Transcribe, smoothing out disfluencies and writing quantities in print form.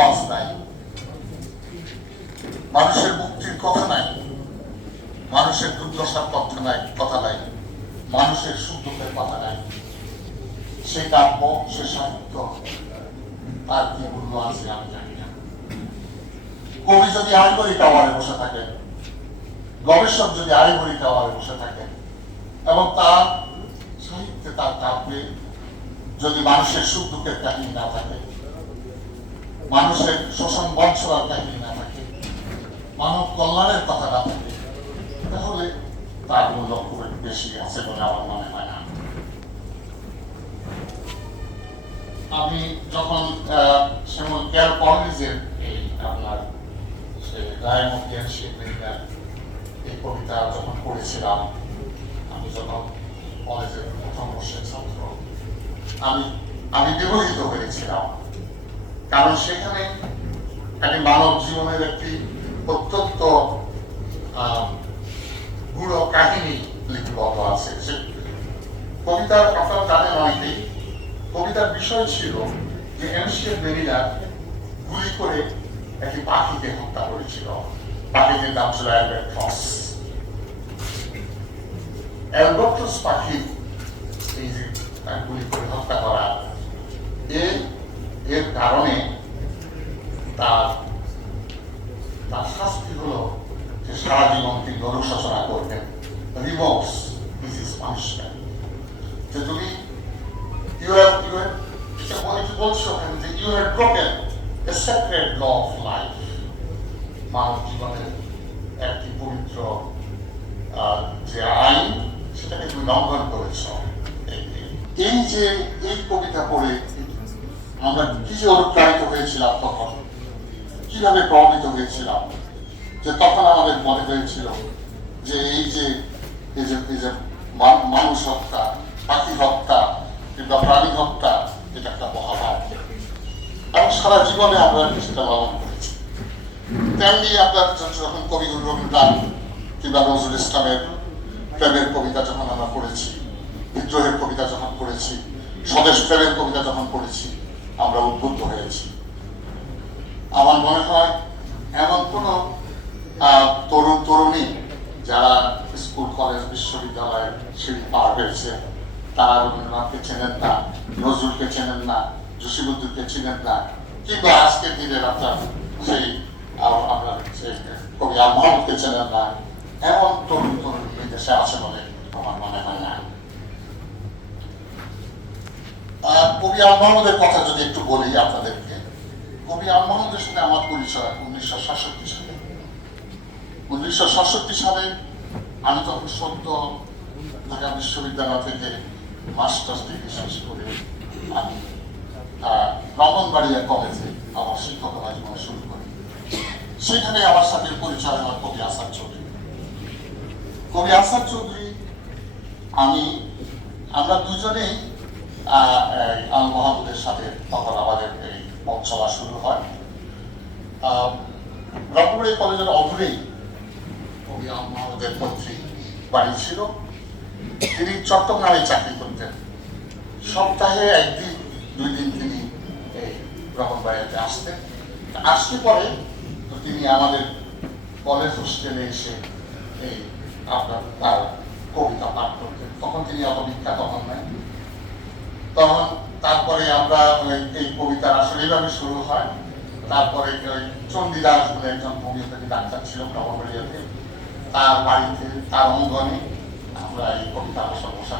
আওয়াজ নাই, মানুষের মুক্তির কথা নাই, মানুষের দুর্দশার কথা নাই, মানুষের সুখ দুঃখের কথা নাই। সে কাব্য, সে সাহিত্য, তার কি মূল্য আছে আমি জানি না। কবি যদি আইভরি টাওয়ারে বসে থাকেন, গবেষক যদি আইভরি টাওয়ারে বসে থাকেন এবং তার সাহিত্যে, তার কাব্যে যদি মানুষের সুখ দুঃখের কাহিনী না থাকে, মানুষের শোষণ বঞ্চনার কাহিনী না থাকে, মানব কল্যাণের কথা না থাকে, তাহলে তার মূল্য খুব বেশি আছে বলে আমার মনে হয় না। আমি যখন শ্যামল কেয়ার কলেজের আপনার এই কবিতা যখন পড়েছিলাম, আমি যখন কলেজের প্রথম বর্ষের ছাত্র, আমি বিমোহিত হয়েছিলাম। কারণ সেখানে একটি মানব জীবনের একটি অত্যন্ত গূঢ় কাহিনী লিপিবদ্ধ আছে। কবিতার আপনারা জানেন অনেকেই, কবিতার বিষয় ছিল যে এনশিয়েন্ট মেরিনা গুলি করে একটি পাখিকে হত্যা করেছিল। পাখিটির নাম ছিল অ্যালবাট্রস। অ্যালবাট্রস পাখি এই যে গুলি করে হত্যা করা, এর কারণে তার শাস্তি হলো যে সারা জীবন তিনি অনুশোচনা করবেন। Remorse is his punishment. যে তুমি বলছো যে you have broken a sacred law of life. মানব জীবনের একটি পবিত্র যে আইন, সেটাকে তুমি লঙ্ঘন করেছ। এই যে এই কবিতা পড়ে আমরা কি যে অনুপ্রাণিত হয়েছিলাম, তখন কিভাবে প্রভাবিত হয়েছিলাম, যে তখন আমাদের মনে হয়েছিল যে এই যে মানুষ হত্যা, পাখি হত্যা কিংবা প্রাণী হত্যা, এটা একটা মহাভাব, এবং সারা জীবনে আমরা সেটা লালন করেছি। তেমনি আপনার যখন কবি রবীন্দ্রনাথ কিংবা নজরুল ইসলামের প্রেমের কবিতা যখন আমরা পড়েছি, বিদ্রোহের কবিতা যখন পড়েছি, স্বদেশ প্রেমের কবিতা যখন পড়েছি, আমরা উদ্বুদ্ধ হয়েছি। আমার মনে হয় এমন কোন তরুণ তরুণী যারা স্কুল, কলেজ, বিশ্ববিদ্যালয়ের সিঁড়ি পার হয়েছে, তারা রবীন্দ্রনাথকে চেনেন না, নজরুলকে চেনেন না, জসিমুদ্দিনকে চেনেন না, কিংবা আজকের দিনের আপনার সেই আপনার কবি আল মাহমুদকে চেনেন না, এমন তরুণ তরুণী দেশে আছে বলে আমার মনে হয় না। কবি আল মাহমুদের কথা যদি একটু বলি আপনাদেরকে, কবি আল মাহমুদের সাথে আমার পরিচয় 1967 সালে। 1967 সালে আমি তখন সদ্য ঢাকা বিশ্ববিদ্যালয় থেকে মাস্টার্স ডিগ্রি শেষ করে আমি ব্রাহ্মণবাড়িয়া কলেজে আমার শিক্ষকতা জীবন শুরু করি। সেখানে আমার সাথে পরিচয় হয় কবি আসাদ চৌধুরী। কবি আসাদ চৌধুরী আমরা দুজনেই আল মাহমুদের সাথে তখন আমাদের এই পথ চলা শুরু হয়। ব্রাহ্মণবাড়িয়া কলেজের অদূরেই কবি আল মাহমুদের পৈতৃক বাড়ি ছিল। তিনি চট্টগ্রামে চাকরি করতেন। সপ্তাহে একদিন, 2 দিন তিনি এই ব্রাহ্মণবাড়িয়াতে আসতেন। আসতে পরে তিনি আমাদের কলেজ হোস্টেলে এসে এই আপনার তার কবিতা পাঠ করতেন। তখন তিনি অত বিখ্যাত হন নাই। তখন তারপরে আমরা এই কবিতার আসলে এইভাবে শুরু হয়। তারপরে চণ্ডীদাস বলে একজন হোমিওপ্যাথি ডাক্তার ছিল ব্রাহ্মণবাড়িয়াতে, তার বাড়িতে, তার অঙ্গনে আমরা এই কবিতা বসা